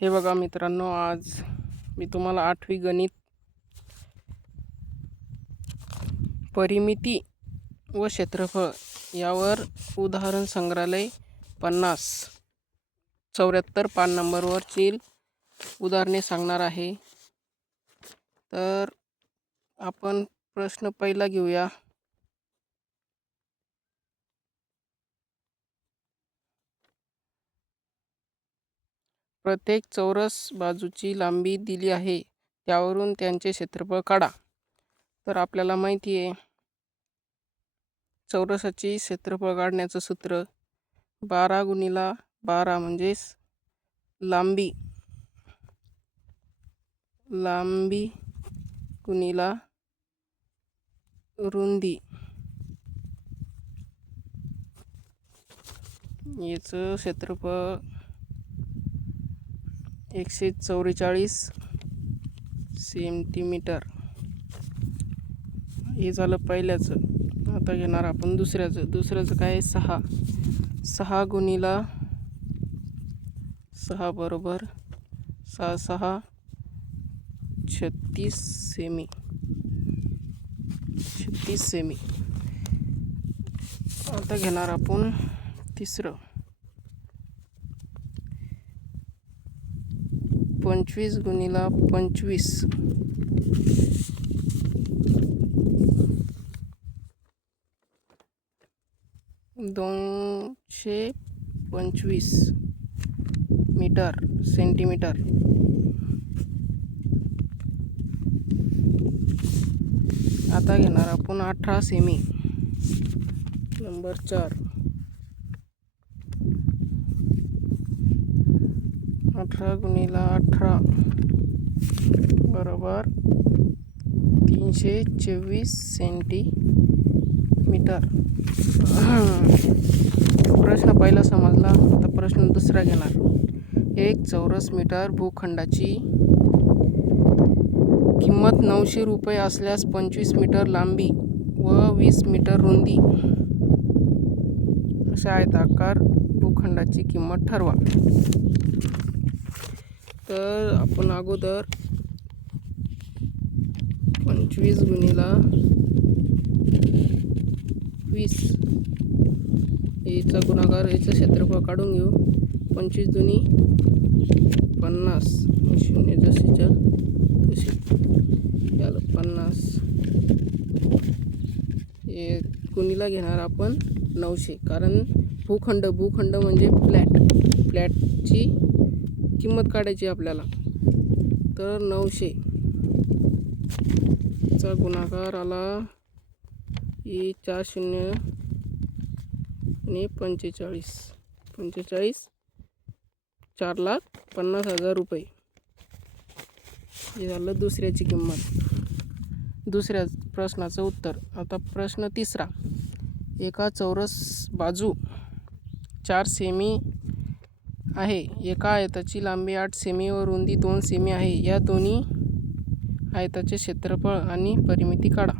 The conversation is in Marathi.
हे बघा मित्रांनो, आज मी तुम्हाला 8वी गणित परिमिती व क्षेत्रफळ यावर उदाहरण संग्रहालय 74 पान नंबरवरची उदाहरणे सांगणार आहे। तर आपण प्रश्न पहिला घेऊया। प्रत्येक चौरस बाजूची लांबी दिली आहे, त्यावरून त्यांचे क्षेत्रफळ काढा। तर आपल्याला माहिती आहे चौरसाची क्षेत्रफळ काढण्याचं सूत्र 12 गुणिला 12 म्हणजेच लांबी गुणिला रुंदी, याचं क्षेत्रफळ 144 सेंटीमीटर। हे झालं पहिल्याचं। आता घेणार आपण दुसऱ्याचं काय आहे 6 गुणिला 6 बरोबर 6 6 36 सेमी। आता घेणार आपण तिसरं 25 गुणिला 25 225 सेंटीमीटर। आता घेणार आपण 18 सेमी। नंबर 4 18 गुणिला 18 बरोबर 324 सेंटीमीटर। प्रश्न पहिला समजला। आता प्रश्न दुसरा घेणार। एक चौरस मीटर भूखंडाची किंमत 900 रुपये असल्यास 25 मीटर लांबी व 20 मीटर रुंदी अशा आयताकार भूखंडाची किंमत ठरवा। तर आपण अगोदर 25 गुणिला 20 याचा गुणाकार, याचं क्षेत्रफळ काढून घेऊ। 25 दुनी 50, शून्य जशीच्या तशी याला 50। हे गुणीला घेणार आपण 900, कारण भूखंड म्हणजे फ्लॅटची किंमत काढायची आपल्याला। तर 900 चा गुणाकार आला 4 शून्य आणि 45 4,50,000 रुपये। हे झालं दुसऱ्याची किंमत, दुसऱ्या प्रश्नाचं उत्तर। आता प्रश्न तिसरा। एका चौरस बाजू 4 सेमी आहे। एका आयताची लांबी 8 सेमी व रुंदी 2 सेमी आहे। या दोन्ही आयताचे क्षेत्रफळ आणि परिमिती काढा।